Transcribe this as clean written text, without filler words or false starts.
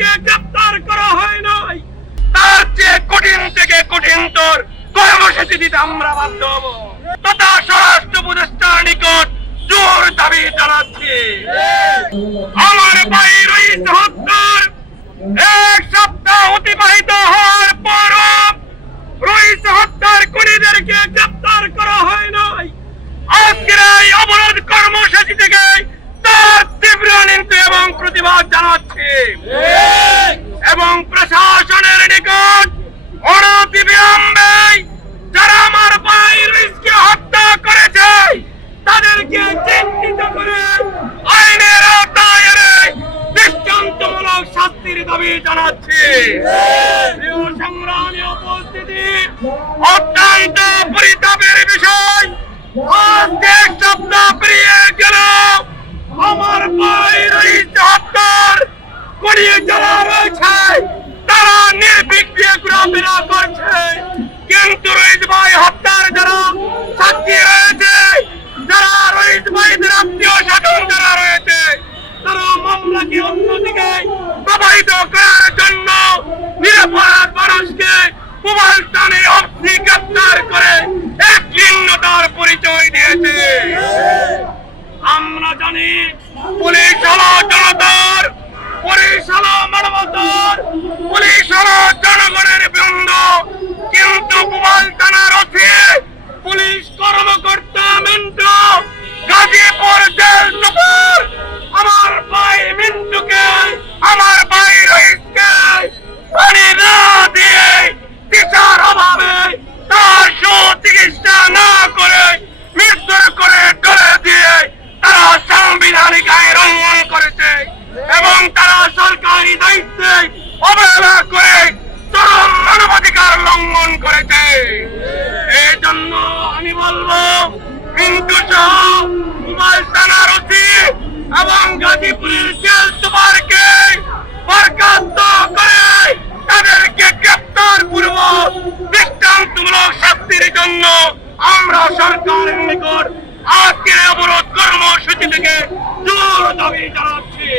যাদেরকে গ্রেফতার করা হয় নাই তার চেয়ে কঠিন থেকে কঠিনতর কর্মসূচি দিতে আমরা বাধ্য হব তথা স্বরাষ্ট্র উপদেষ্টার নিকট জোর দাবি জানাচ্ছি। আমার ভাই রইস হত্যার এক সপ্তাহ অতিবাহিত হওয়ার পর রইস হত্যার খুনিদেরকে গ্রেফতার করা হয় নাই। আজকের এই অবরোধ কর্মসূচি থেকে তার তীব্র নিন্দা এবং প্রতিবাদ জানাচ্ছি এবং প্রশাসনের নিকট অনতিবিলম্বে যারা আমার ভাই রইসকে হত্যা করেছে তাদেরকে চিহ্নিত করে আইনের আওতায় এনে দৃষ্টান্তমূলক শাস্তির দাবি জানাচ্ছি। প্রিয় সংগ্রামী উপস্থিতি, অত্যন্ত পরিতাপের বিষয় আজকে এক সপ্তাহ পেরিয়ে গেল আমার ভাই রইস হত্যার খুনি যারা রয়েছে তারা নির্বিঘ্নে ঘোরাফেরা করছে, কিন্তু রইস ভাই হত্যার যারা সাক্ষী রয়েছে, যারা রইস ভাইদের আত্মীয় স্বজন যারা রয়েছে তারা মামলাকে অন্যদিকে প্রবাহিত করার জন্য নিরপরাধ মানুষকে মোবাইল টানে অবধি গ্রেফতার করে এক ভিন্নতার পরিচয় দিয়েছে। আমরা জানি পুলিশ হলো জনতার, পুলিশ হলো মানবতার, পুলিশ হলো জনগণের বন্ধু, কিন্তু মোবাইল টানার অর্থে পুলিশ কর্মকর্তা মিন্টু গাজীপুর জেল সুপার আমার ভাই মিন্টুকে আমার ভাই রইসকে পানি না দিয়ে চিকিৎসার অভাবে তার সুচিকিৎসা না করে মৃত্যুর করে ডলে দিয়ে তারা সাংবিধানিক আইন লঙ্ঘন করেছে এবং তারা সরকারি দায়িত্বে অবহেলা করে চরম মানবাধিকার লঙ্ঘন করেছে। এই জন্য আমি বলবো মিন্টু সহ মোবাইল থানার ওসি এবং গাজীপুরের জেল সুপারকে বরখাস্ত করে তাদেরকে গ্রেফতার পূর্বক দৃষ্টান্তমূলক শাস্তির জন্য আমরা সরকারের নিকট আজকের অবরোধ কর্মসূচি থেকে জোর দাবি জানাচ্ছি।